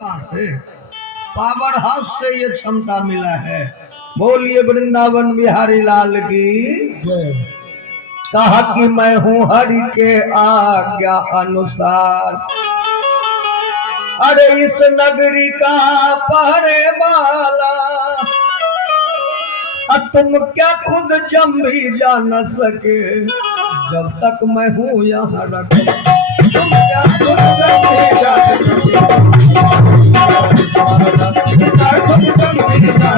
से power house से ये क्षमता मिला है। बोलिए वृंदावन बिहारी लाल की जय। कहा कि मैं हूँ हरि के आज्ञा अनुसार, अरे इस नगरी का पहरे वाला, अब तुम क्या खुद जम भी जा न सके, जब तक मैं हूँ यहाँ रखे। तुम क्या खुद जम भी जा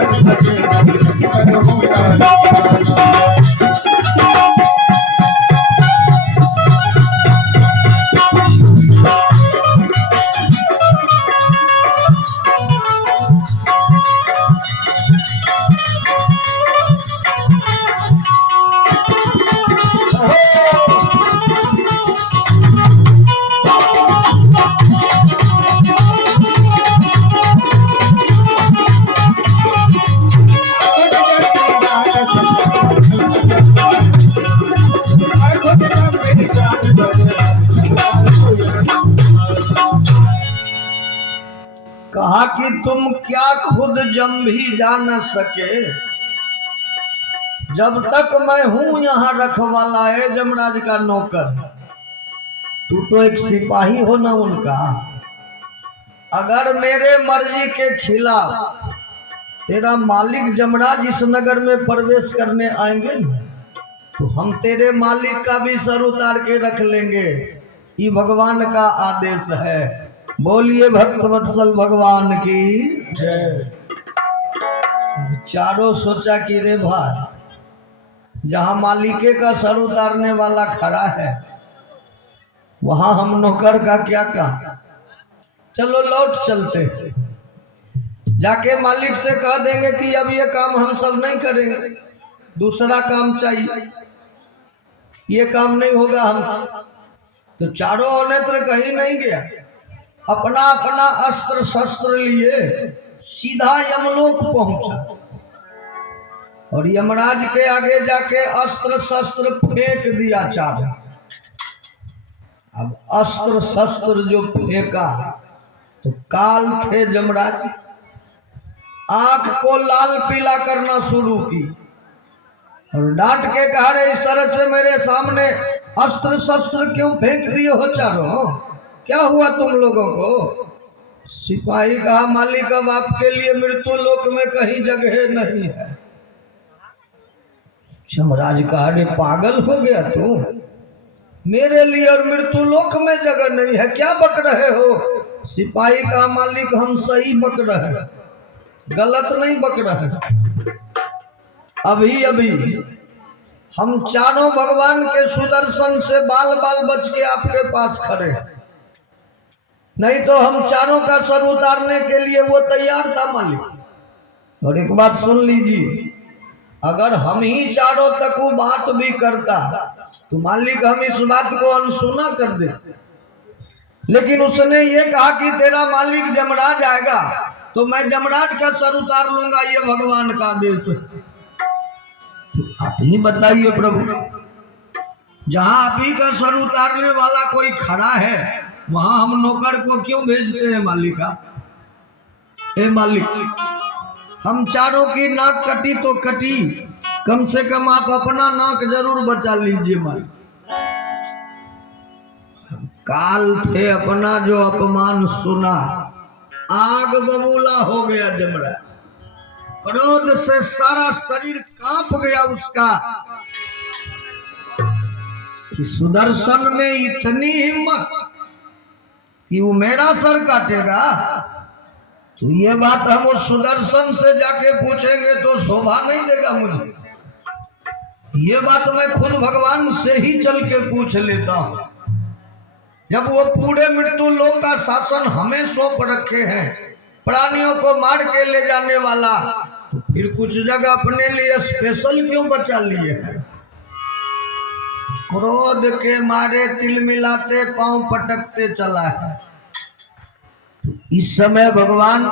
कहा कि तुम क्या खुद जम भी जा न सके, जब तक मैं हूं यहाँ रखवाला है जमराज का नौकर। तू तो एक सिपाही हो ना उनका। अगर मेरे मर्जी के खिलाफ तेरा मालिक जमराज इस नगर में प्रवेश करने आएंगे तो हम तेरे मालिक का भी सर उतार के रख लेंगे। ये भगवान का आदेश है। बोलिए भक्त वत्सल भगवान की जय। चारों सोचा कि रे भाई, जहां मालिके का सर उतारने वाला खड़ा है वहां हम नौकर का क्या काम। चलो लौट चलते, जाके मालिक से कह देंगे कि अब ये काम हम सब नहीं करेंगे, दूसरा काम चाहिए, ये काम नहीं होगा हमसे। तो चारों नेत्र कहीं नहीं गया, अपना अपना अस्त्र शस्त्र लिए सीधा यमलोक पहुंचा और यमराज के आगे जाके अस्त्र शस्त्र फेंक दिया चारों। अब अस्त्र शस्त्र जो फेंका तो काल थे यमराज, आंख को लाल पीला करना शुरू की और डांट के कहा, रे इस तरह से मेरे सामने अस्त्र शस्त्र क्यों फेंक दिए हो चारों, क्या हुआ तुम लोगों को। सिपाही कहा, मालिक अब आपके लिए मृत्यु लोक में कहीं जगह नहीं है। यमराज कहा, रे पागल हो गया तू, मेरे लिए और मृत्यु लोक में जगह नहीं है, क्या बक रहे हो। सिपाही कहा, मालिक हम सही बक रहे हैं, गलत नहीं बक रहे। अभी अभी हम चारों भगवान के सुदर्शन से बाल बाल बच के आपके पास खड़े हैं, नहीं तो हम चारों का सर उतारने के लिए वो तैयार था मालिक। और एक बात सुन लीजिए, अगर हम ही चारों तक वो बात भी करता तो मालिक हम इस बात को अनसुना कर देते, लेकिन उसने ये कहा कि तेरा मालिक जमराज आएगा तो मैं जमराज का सर उतार लूंगा, ये भगवान का आदेश है। तो आप ही बताइए प्रभु, जहां आप ही का सर उतारने वाला कोई खड़ा है वहां हम नौकर को क्यों भेजते हैं मालिक। हे मालिक, हम चारों की नाक कटी तो कटी, कम से कम आप अपना नाक जरूर बचा लीजिए मालिक। काल थे अपना जो अपमान सुना, आग बबूला हो गया जमराज, क्रोध से सारा शरीर कांप गया उसका कि सुदर्शन में इतनी हिम्मत कि वो मेरा सर काटेगा। तो ये बात हम उस सुदर्शन से जाके पूछेंगे तो शोभा नहीं देगा मुझे, ये बात मैं खुद भगवान से ही चल के पूछ लेता हूं। जब वो पूरे मृत्यु लोक का शासन हमें सौंप रखे हैं, प्राणियों को मार के ले जाने वाला, तो फिर कुछ जगह अपने लिए स्पेशल क्यों बचा लिए हैं। क्रोध के मारे तिल मिलाते पांव पटकते चला है। तो इस समय भगवान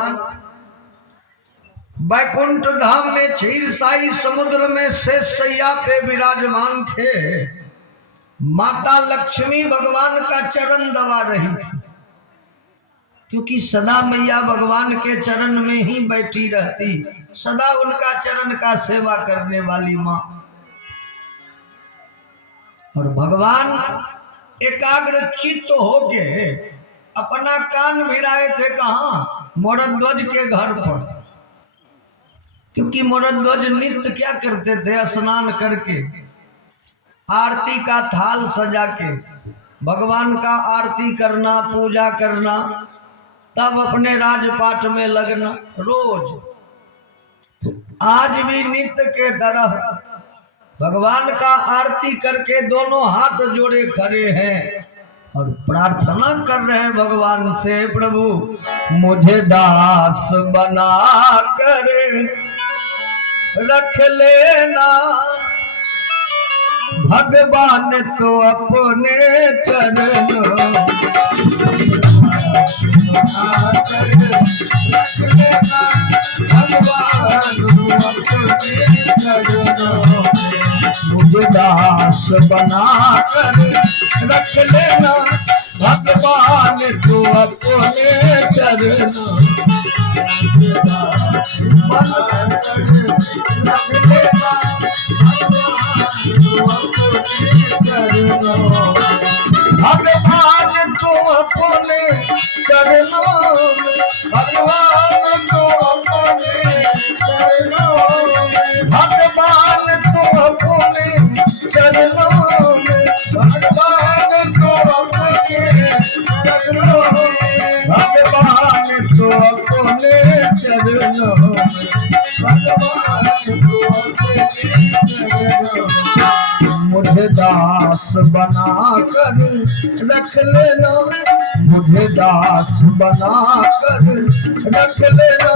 बैकुंठ धाम में क्षीरसाई समुद्र में शेष शैया पे विराजमान थे। माता लक्ष्मी भगवान का चरण दबा रही थी क्योंकि सदा मैया भगवान के चरण में ही बैठी रहती, सदा उनका चरण का सेवा करने वाली माँ। और भगवान एकाग्र चित्त होके अपना कान भिड़ाए थे कहाँ? मोरध्वज के घर पर। क्योंकि मोरध्वज नित्य क्या करते थे? स्नान करके आरती का थाल सजा के भगवान का आरती करना, पूजा करना, तब अपने राजपाट में लगना रोज। आज भी नित्य के तरह भगवान का आरती करके दोनों हाथ जोड़े खड़े हैं और प्रार्थना कर रहे हैं भगवान से, प्रभु मुझे दास बना कर रख लेना, भगवान तो अपने चरणों मुझे दास बना कर रख लेना, भगवान तो अपने चरणों भगवान तो अपने चरणों में, भगवान तो अपने चरणों में, भगवान तो अपने चरणों में, भगवान तो अपने चरणों में, भगवान तो अपने चरणों में, भगवान तो अपने चरणों में। मुझे दास बना कर रख लेना, मुझे दास बना कर रख लेना,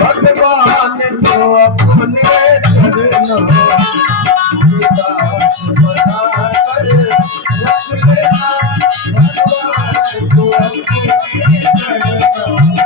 भगवान तो अपने चरणों में, दास बना कर रख लेना, भगवान तो अपने चरणों में।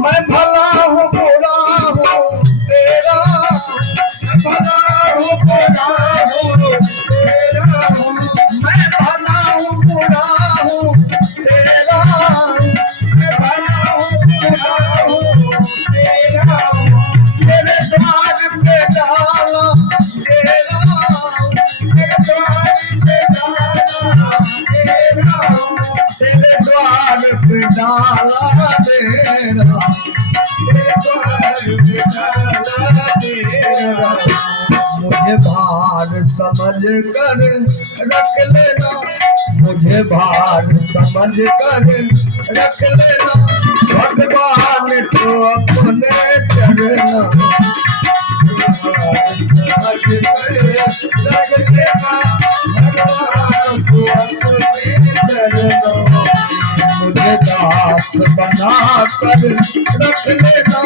मैं भला हूँ बुरा हूँ तेरा, भला हूँ बुरा हूँ तेरा, मैं भला हूँ बुरा हूँ तेरा, मैं भला हूँ बुरा हूँ तेरा, तेरे द्वार पे डाला तेरा, तेरे द्वार पे डाला तेरा, तेरे द्वार पे डाला तेरा, मुझे भार समझ कर रख लेना, मुझे भार समझ कर रख लेना, भगवान तो अपने चरणों रख लेना, भगवान तो अपने चरणों मुझे दास बना कर रख लेना,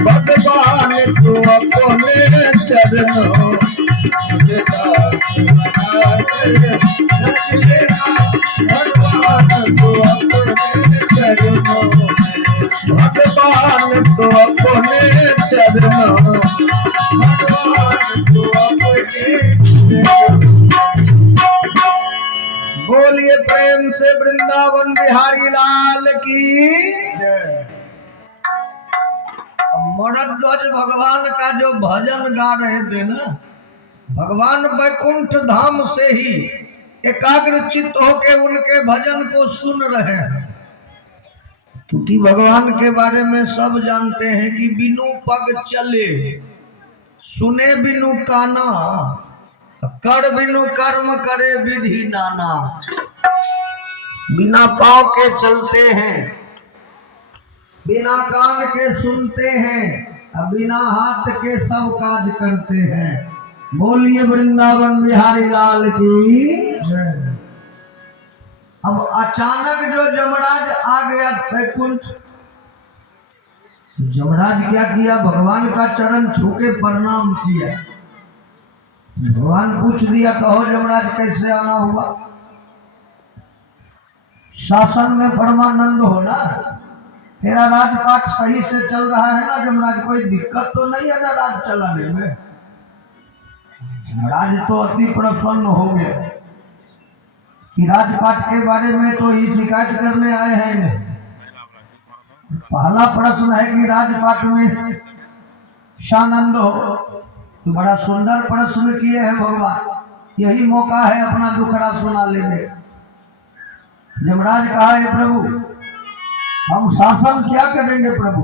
भगवान तो अपने चरणों मुझे दास बना कर रख लेना, भगवान तो अपने चरणों, भगवान तो अपने चरणों, भगवान तो अपने। बोलिए। प्रेम से वृंदावन बिहारी लाल की। मरध्वज भगवान का जो भजन गा रहे थे ना, भगवान वैकुंठ धाम से ही एकाग्र चित्त होके उनके भजन को सुन रहे हैं, क्योंकि भगवान के बारे में सब जानते हैं कि बिनु पग चले, सुने बिनु काना, कर बिनु कर्म करे विधि नाना। बिना पाँव के चलते हैं, बिना कान के सुनते हैं, बिना हाथ के सब काज करते हैं। बोलिए वृंदावन बिहारी लाल की। अब अचानक जो यमराज आ गया वैकुंठ, यमराज क्या किया, भगवान का चरण छू के प्रणाम किया। भगवान पूछ दिया, कहो यमराज कैसे आना हुआ। शासन में परमानंद हो ना, तेरा राजपाट सही से चल रहा है ना यमराज, कोई दिक्कत तो नहीं है ना राज चलाने में। यमराज तो अति प्रसन्न हो गए कि राजपाट के बारे में तो ही शिकायत करने आए हैं। पहला प्रश्न है कि राजपाट में शानंद हो, तो बड़ा सुंदर प्रश्न किए हैं भगवान, यही मौका है अपना दुखड़ा सुना लेने। यमराज कहा, है प्रभु हम शासन क्या करेंगे प्रभु,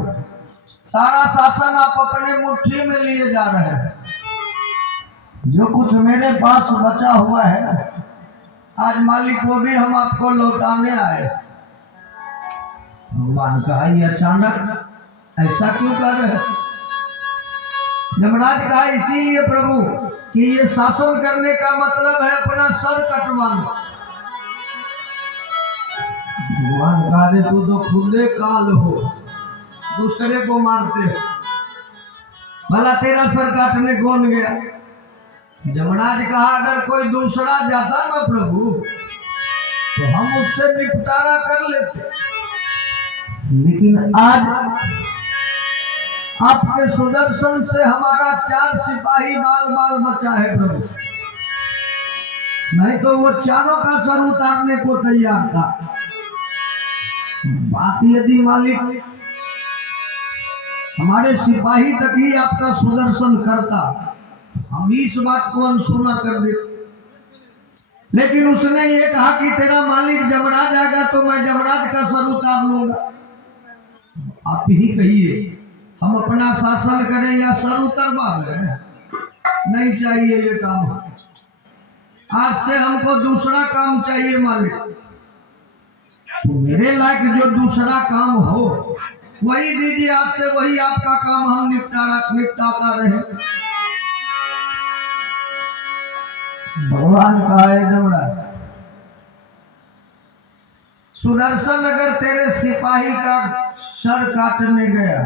सारा शासन आप अपने मुट्ठी में लिए जा रहे हैं। जो कुछ मेरे पास बचा हुआ है आज मालिक को भी हम आपको लौटाने आए। भगवान कहा, ये अचानक ऐसा क्यों कर रहे हैं। यमराज कहा, इसीलिए प्रभु कि ये शासन करने का मतलब है अपना सर कटवाना। भगवान कहा, रे तू तो खुदे काल हो, दूसरे को मारते हो, भला तेरा सर काटने कौन गया। यमराज कहा, अगर कोई दूसरा जाता ना प्रभु तो हम उससे निपटारा कर लेते, लेकिन आज आपके सुदर्शन से हमारा 4 सिपाही बाल बाल बचा है प्रभु, नहीं तो वो चारों का सर उतारने को तैयार था। बात यदि मालिक हमारे सिपाही तक ही आपका सुदर्शन करता, हम इस बात को अनसुना कर देते, लेकिन उसने ये कहा कि तेरा मालिक यमराज आएगा तो मैं यमराज का सर उतार लूंगा। आप ही कहिए, हम अपना शासन करें या सर उतरवा लें, नहीं चाहिए ये काम। आज से हमको दूसरा काम चाहिए मालिक, तो मेरे लायक जो दूसरा काम हो वही दीजिए, आज से वही आपका काम हम निपटाता रहे। भगवान का है यमराज, सुदर्शन अगर तेरे सिपाही का सर काटने गया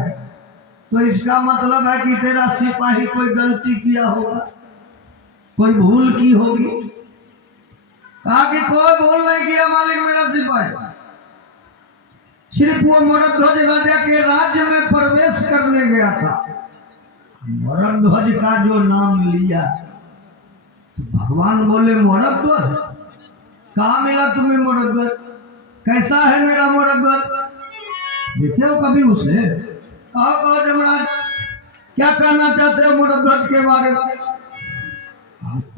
तो इसका मतलब है कि तेरा सिपाही कोई गलती किया होगा, कोई भूल की होगी। कहा कि कोई भूल नहीं किया मालिक मेरा सिपाही, सिर्फ वो मरध्वज राजा के राज्य में प्रवेश करने गया था। मरध्वज का जो नाम लिया तो भगवान बोले, मरध्वज कहाँ मिला तुम्हें मरध्वज, कैसा है मेरा मरध्वज, देखे हो कभी उसे। कहो यमराज क्या कहना चाहते हो मरध्वज के बारे में।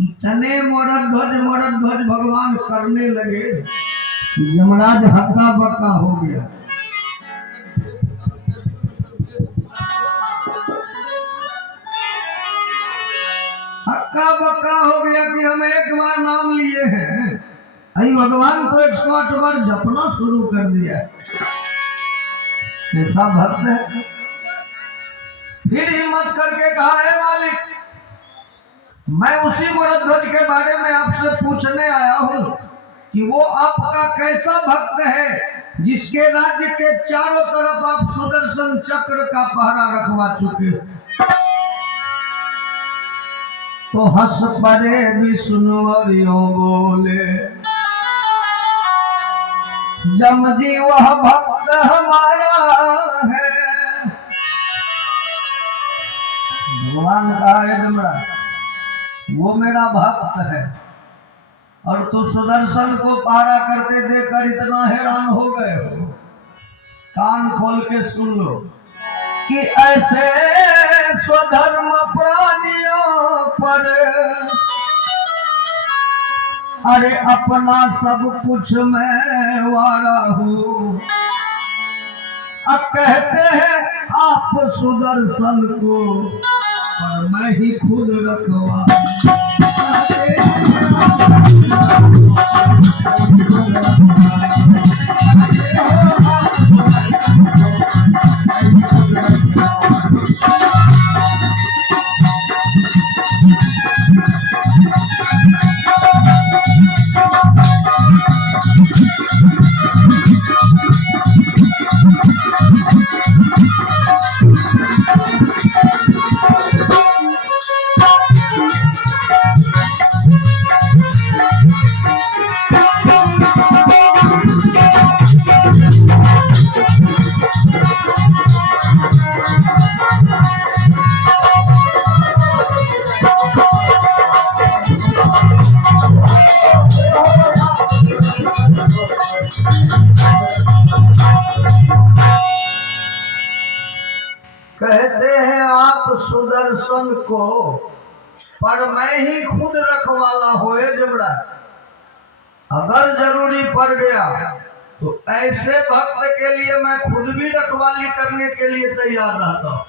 इतने मरध्वज भगवान करने लगे कि यमराज हक्का बक्का हो गया। हक्का बक्का हो गया कि हम एक बार नाम लिए हैं, अभी भगवान को 108 बार जपना शुरू कर दिया। ऐसा भक्त है। फिर हिम्मत करके कहा, है मालिक मैं उसी मरध्वज के बारे में आपसे पूछने आया हूँ कि वो आपका कैसा भक्त है जिसके राज्य के चारों तरफ आप सुदर्शन चक्र का पहरा रखवा चुके हो। तो हंस पड़े विष्णु और यूं बोले, जम जी वह भक्त हमारा है। भगवान का है यमराज, वो मेरा भक्त है, और तू सुदर्शन को पहरा करते देखकर इतना हैरान हो गए हो। कान खोल के सुन लो कि ऐसे स्वधर्म प्राणियों पर अरे अपना सब कुछ मैं वाला हूँ। अब कहते हैं आप सुदर्शन को और मैं ही खुद रखवा। कहते हैं आप सुदर्शन को पर मैं ही खुद रखवाला हूँ। जमराज, अगर जरूरी पड़ गया तो ऐसे भक्त के लिए मैं खुद भी रखवाली करने के लिए तैयार रहता हूँ।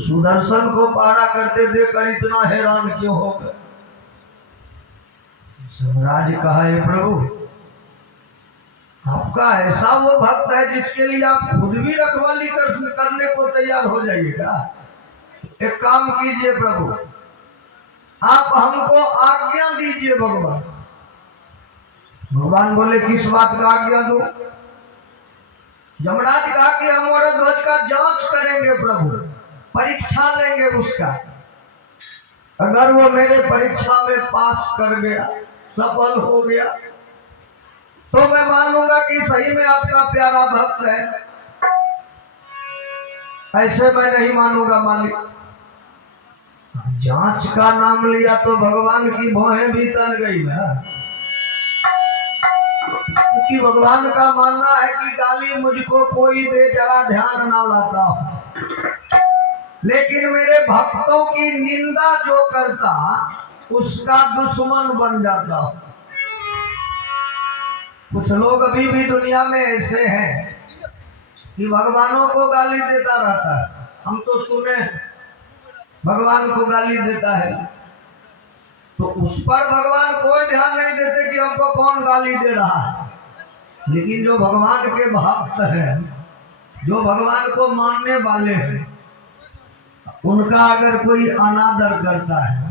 सुदर्शन को पहरा करते देखकर इतना हैरान क्यों हो गए? जमराज कहा, हे प्रभु, आपका ऐसा वो भक्त है जिसके लिए आप खुद भी रखवाली करने को तैयार हो जाइएगा। एक काम कीजिए प्रभु, आप हमको आज्ञा दीजिए। भगवान भगवान बोले, किस बात का आज्ञा दो? जमराज कहा कि हम और ध्वज का जांच करेंगे प्रभु, परीक्षा लेंगे उसका। अगर वो मेरे परीक्षा में पास कर गया, सफल हो गया, तो मैं मानूंगा कि सही में आपका प्यारा भक्त है। ऐसे मैं नहीं मानूंगा मालिक। जांच का नाम लिया तो भगवान की भौहें भी तन गई ना, क्योंकि भगवान का मानना है कि गाली मुझको कोई दे जरा ध्यान ना लाता हूं, लेकिन मेरे भक्तों की निंदा जो करता उसका दुश्मन बन जाता हूं। कुछ लोग अभी भी दुनिया में ऐसे हैं कि भगवानों को गाली देता रहता है। हम तो सुने भगवान को गाली देता है, तो उस पर भगवान कोई ध्यान नहीं देते कि हमको कौन गाली दे रहा है। लेकिन जो भगवान के भक्त हैं, जो भगवान को मानने वाले हैं, उनका अगर कोई अनादर करता है